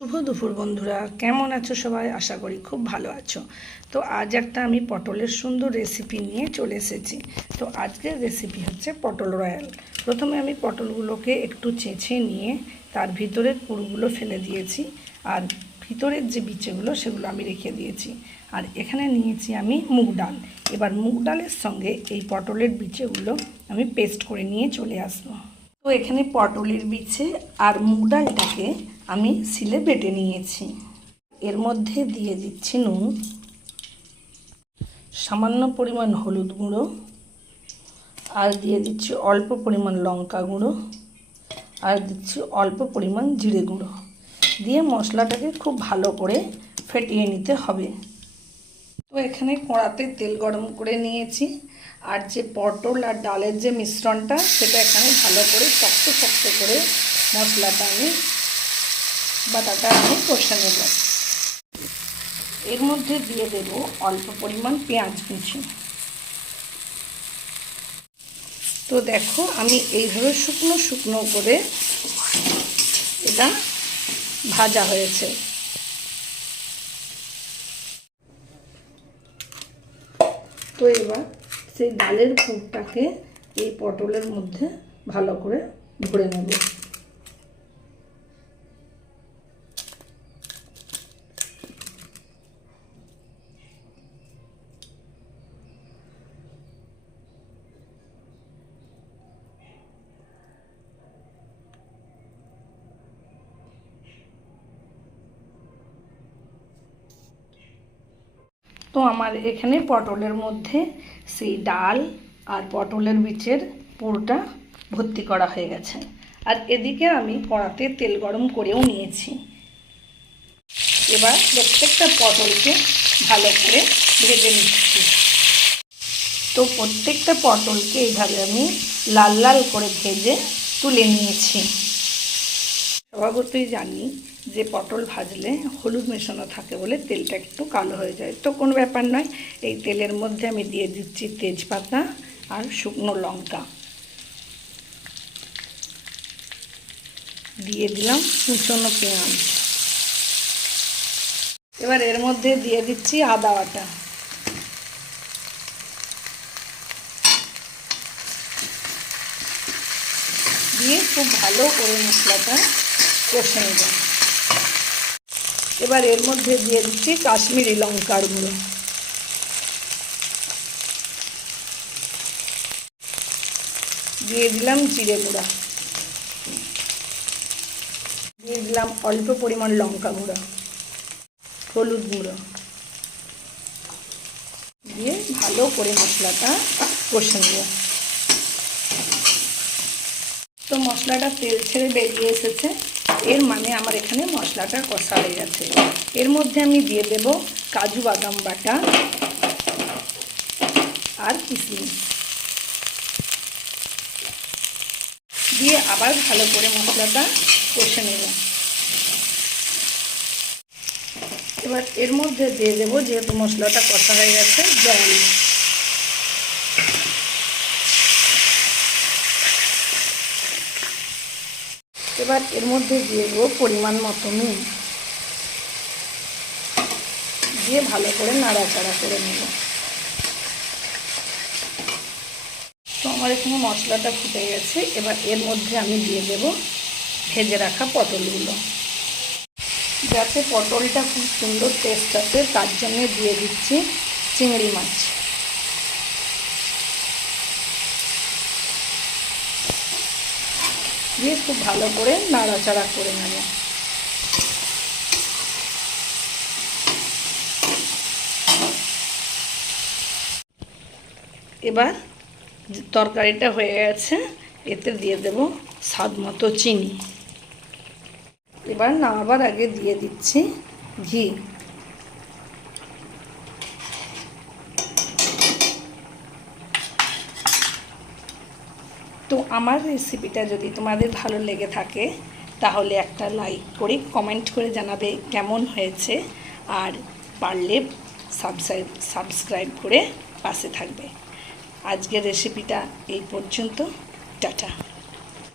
শুভ দুপুর বন্ধুরা। কেমন আছো সবাই? আশা করি খুব ভালো আছো। তো আজ একটা আমি পটলের সুন্দর রেসিপি নিয়ে চলে এসেছি। তো আজকের রেসিপি হচ্ছে পটল রয়্যাল প্রথমে আমি পটলগুলোকে একটু চেঁচে নিয়ে তার ভিতরের পুরগুলো ফেলে দিয়েছি। আর ভিতরের যে বিচেগুলো, সেগুলো আমি রেখে দিয়েছি। আর এখানে নিয়েছি আমি মুগ ডাল। এবার মুগ ডালের সঙ্গে এই পটলের বিচেগুলো আমি পেস্ট করে নিয়ে চলে আসব। তো এখানে পটলের বিছে আর মুগ ডালটাকে আমি সিলে বেটে নিয়েছি। এর মধ্যে দিয়ে দিচ্ছি নুন, সামান্য পরিমাণ হলুদ গুঁড়ো, আর দিয়ে দিচ্ছি অল্প পরিমাণ লঙ্কা গুঁড়ো, আর দিচ্ছি অল্প পরিমাণ জিরে গুঁড়ো। দিয়ে মশলাটাকে খুব ভালো করে ফেটিয়ে নিতে হবে। তো এখানে কড়াতে তেল গরম করে নিয়েছি, আর যে পটল আর ডালের যে মিশ্রণটা, সেটা এখানে ভালো করে শক্ত শক্ত করে মশলাটা আমি বাটাটা আমি কষে নেব। এর মধ্যে দিয়ে দেব অল্প পরিমাণ পেঁয়াজ কুচি। তো দেখো, আমি এইভাবে শুকনো শুকনো করে এটা ভাজা হয়েছে। তো এবার সেই ডালের পুরটাকে এই পটলের মধ্যে ভালো করে ভরে নেব। তো আমার এখানে পটলের মধ্যে সেই ডাল আর পটলের বীজের পুরোটা ভর্তি করা হয়ে গেছে। আর এদিকে আমি কড়াতে তেল গরম করেও নিয়েছি। এবার প্রত্যেকটা পটলকে ভালো করে ভেজে নিচ্ছি। তো প্রত্যেকটা পটলকে এইভাবে আমি লাল লাল করে ভেজে তুলে নিয়েছি। স্বভাবতই জানি যে পটল ভাজলে হলুদ মেশানো থাকে বলে তেলটা একটু কালো হয়ে যায়। তো কোনো ব্যাপার নয়, এই তেলের মধ্যে আমি দিয়ে দিচ্ছি তেজপাতা আর শুকনো লঙ্কা। দিয়ে দিলাম কুচনো পেঁয়াজ। এবার এর মধ্যে দিয়ে দিচ্ছি আদা বাটা। দিয়ে খুব ভালো করে মশলাটা কষে নেব। এবার এর মধ্যে দিয়ে দিচ্ছি কাশ্মীরি লঙ্কার গুঁড়ো। দিয়ে দিলাম জিরে গুঁড়া। দিয়ে দিলাম অল্প পরিমাণ লঙ্কা গুঁড়ো, হলুদ গুঁড়ো। দিয়ে ভালো করে মশলাটা কষে নেব। তো মশলাটা তেল ছেড়ে বেরিয়ে এসেছে। এর মানে আমার এখানে মশলাটা কষা হয়ে গেছে। এর মধ্যে আমি দিয়ে দেব কাজু বাদাম বাটা আর কিশমিশ দিয়ে আবার ভালো করে মশলাটা কষে নেব। এবার এর মধ্যে দিয়ে দেবো যেহেতু মশলাটা কষা হয়ে গেছে, জল। এবার এর মধ্যে দিয়ে দেবো পরিমাণ মতো নুন। দিয়ে ভালো করে নাড়াচাড়া করে নেব। তো আমার এখানে মশলাটা ফুটে গেছে। এবার এর মধ্যে আমি দিয়ে দেব ভেজে রাখা পটলগুলো। যাতে পটলটা খুব সুন্দর টেস্ট আসে, তার জন্য দিয়ে দিচ্ছি চিংড়ি মাছ। দিয়ে খুব ভালো করে নাড়াচাড়া করে নেব। এবার তরকারিটা হয়ে গেছে, এতে দিয়ে দেব স্বাদ মতো চিনি। এবার নামাবার আগে দিয়ে দিচ্ছি ঘি। তো আমার রেসিপিটা যদি তোমাদের ভালো লেগে থাকে, তাহলে একটা লাইক করে কমেন্ট করে জানাবে কেমন হয়েছে, আর পারলে সাবস্ক্রাইব সাবস্ক্রাইব করে পাশে থাকবে। আজকের রেসিপিটা এই পর্যন্ত। টাটা।